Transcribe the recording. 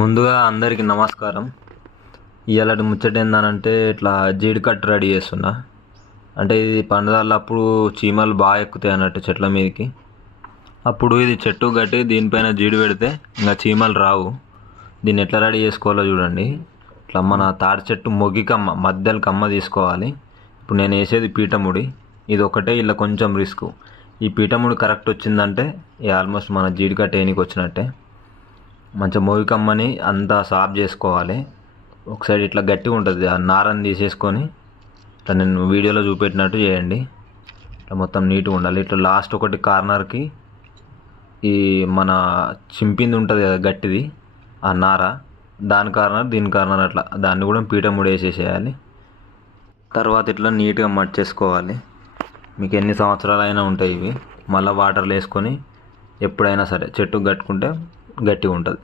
ముందుగా అందరికీ నమస్కారం. ఇవాళ ముచ్చట ఏందనంటే ఇట్లా జీడికట్టు రెడీ చేస్తున్నా. అంటే ఇది పండుగలప్పుడు చీమలు బాగా ఎక్కుతాయి అన్నట్టు చెట్ల మీదకి. అప్పుడు ఇది చెట్టు కట్టి దీనిపైన జీడి పెడితే ఇంకా చీమలు రావు. దీన్ని ఎట్లా రెడీ చేసుకోవాలో చూడండి. ఇట్లా మన తాడి చెట్టు మొగ్గి కమ్మ మధ్యలో కమ్మ తీసుకోవాలి. ఇప్పుడు నేను వేసేది పీటముడి. ఇది ఒకటే ఇలా కొంచెం రిస్క్. ఈ పీటముడి కరెక్ట్ వచ్చిందంటే ఆల్మోస్ట్ మన జీడికట్టు వేయనికి వచ్చినట్టే. మంచిగా మొగి కమ్మని అంతా సాఫ్ చేసుకోవాలి. ఒక సైడ్ ఇట్లా గట్టిగా ఉంటుంది, ఆ నారని తీసేసుకొని ఇట్లా నేను వీడియోలో చూపెట్టినట్టు చేయండి. ఇట్లా మొత్తం నీట్గా ఉండాలి. ఇట్లా లాస్ట్ ఒకటి కార్నర్కి ఈ మన చింపింది ఉంటుంది కదా గట్టిది, ఆ నార, దాని కార్నర్ దీని కార్నర్ అట్లా దాన్ని కూడా పీటముడి వేసేసేయాలి. తర్వాత ఇట్లా నీట్గా మర్చేసుకోవాలి. మీకు ఎన్ని సంవత్సరాలైనా ఉంటాయి ఇవి. మళ్ళీ వాటర్లో వేసుకొని ఎప్పుడైనా సరే చెట్టుకు కట్టుకుంటే గట్టిగా ఉంటుంది.